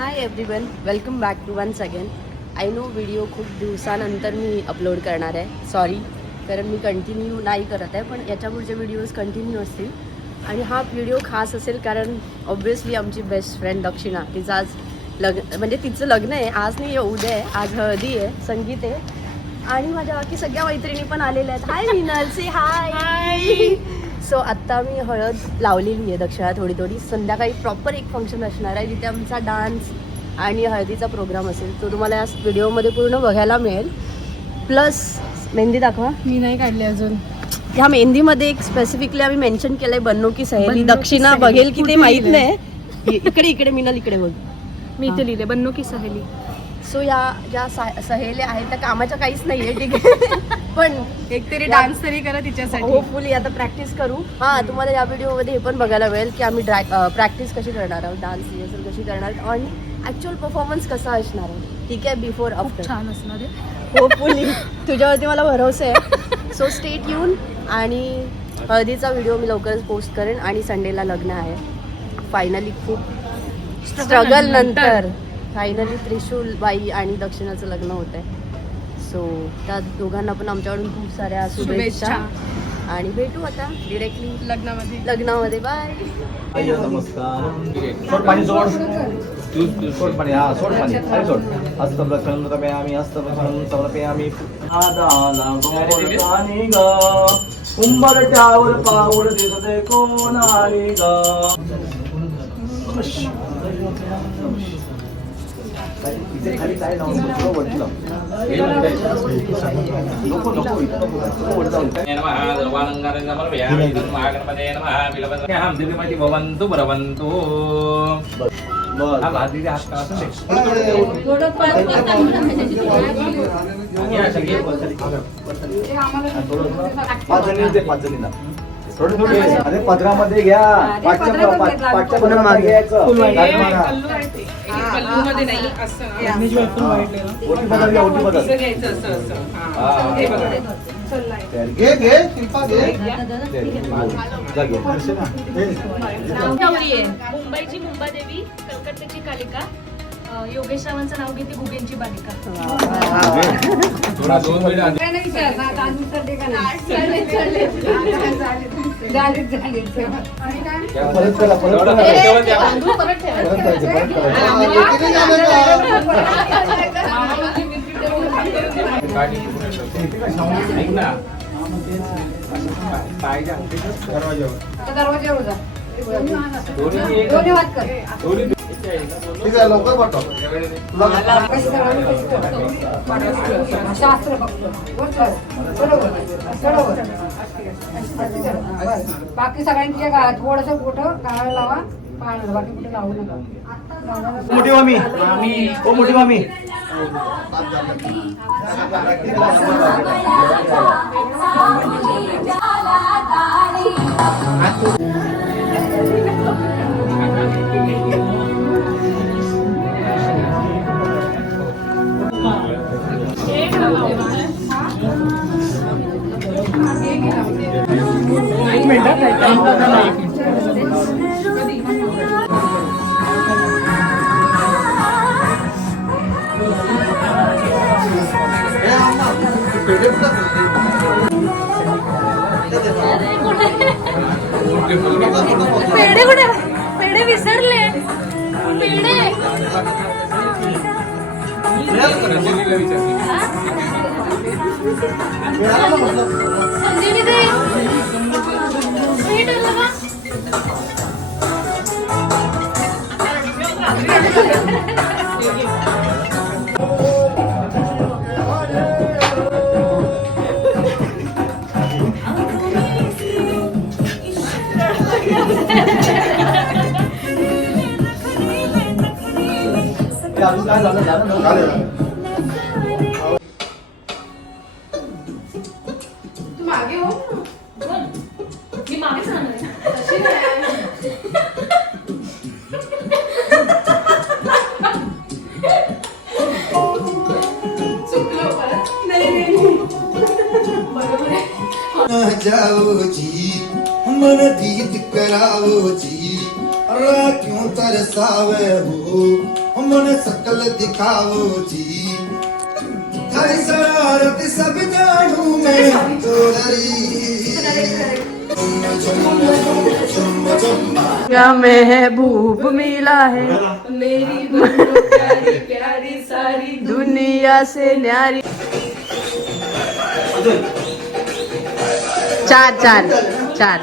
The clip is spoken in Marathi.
High everyone, welcome back to once again. I know video खूप दिवसानंतर मी अपलोड करणार आहे. सॉरी, कारण मी कंटिन्यू नाही करत आहे, पण याच्या पुढचे व्हिडिओज कंटिन्यू असतील. आणि हा व्हिडिओ खास असेल कारण ऑब्व्हियसली आमची बेस्ट फ्रेंड दक्षिणा, तिचं आज म्हणजे तिचं लग्न आहे. आज नाही, उद्या आहे. आज हळदी आहे, संगीत आहे आणि माझ्या बाकी सगळ्या मैत्रिणी पण आलेल्या आहेत. हाय मीनल, से हाय. सो आत्ता मी हळद लावलेली आहे दक्षिणा थोडी. संध्याकाळी प्रॉपर एक फंक्शन असणार आहे जिथे आमचा डान्स आणि हळदीचा प्रोग्राम असेल. तो तुम्हाला या व्हिडिओमध्ये पूर्ण बघायला मिळेल. प्लस मेहंदी दाखवा. मी नाही काढली अजून. ह्या मेहंदीमध्ये एक स्पेसिफिकली आम्ही मेन्शन केलंय बन्नो की सहेली. दक्षिणा बघेल की ते माहीत नाही. इकडे मिनल इकडे बघ. मी इथे लिहिले बन्नो की सहेली. सो या ज्या सहेल्या आहेत त्या कामाच्या काहीच नाहीये, ठीक आहे. पण एक तरी डान्स तरी करा तिच्यासाठी. होपफुली आता प्रॅक्टिस करू. हां, तुम्हाला या व्हिडिओमध्ये हे पण बघायला मिळेल की आम्ही प्रॅक्टिस कशी करणार आहोत, डान्स रिहर्सल कशी करणार आहोत आणि ॲक्च्युअल परफॉर्मन्स कसा असणार आहे, ठीक आहे. बिफोर आफ्टर छान असणार आहे. होपफुली तुझ्यावरती मला भरोसा आहे. So stay tune. आणि हळदीचा व्हिडिओ मी लवकरच पोस्ट करेन. आणि संडेला लग्न आहे. फायनली खूप स्ट्रगल नंतर फायनली त्रिशूल बाई आणि दक्षिणाचं लग्न होत आहे. सो त्या दोघांना पण आमच्याकडून खूप साऱ्या शुभेच्छा. आणि भेटू आता डिरेक्टली लग्नामध्ये. बाय. नमस्कार. सोड पाणी सोड. सोड पाणी. हा सोड पाणी. खाली सोड. हस्तप्रखंड रम्यामी हस्तप्रखंड समर्पयामी. आदाला गोवर्धनी ग. उंबरठ्यावर पाऊल दिसते कोण आली ग. इथे खाली काय लावून वरती लाव. भवंतु भरवंतु. पाच जणींना अरे पदरामध्ये घ्या. पाठच्या मागे घ्यायचं. मुंबईची मुंबादेवी, कलकत्त्याची कालिका, योगेशरावांचं नाव घेते गुगेंची बालिका. ठीक आहे, लवकर पाठव. शास्त्र बाकी सगळ्यांच्या गाळात थोडंसं कुठं गाळा लावा. बाकी कुठे लावू नका. मोठी मामी. ओ मोठी मामी. एक मिनिट. पेढे कुठे? पेढे विसरले. पेढे संजीवनी दे. काय झालं? तू मागे हो. मी मागेच राहणार जाओ जी मन दीद कराओ जी, क्यों तरसावे हो मन सकल दिखाओ जी थारी शरारत सब जानू मैं क्या महबूब मिला है मेरी प्यारी प्यारी सारी दुनिया से न्यारी. चार चार चार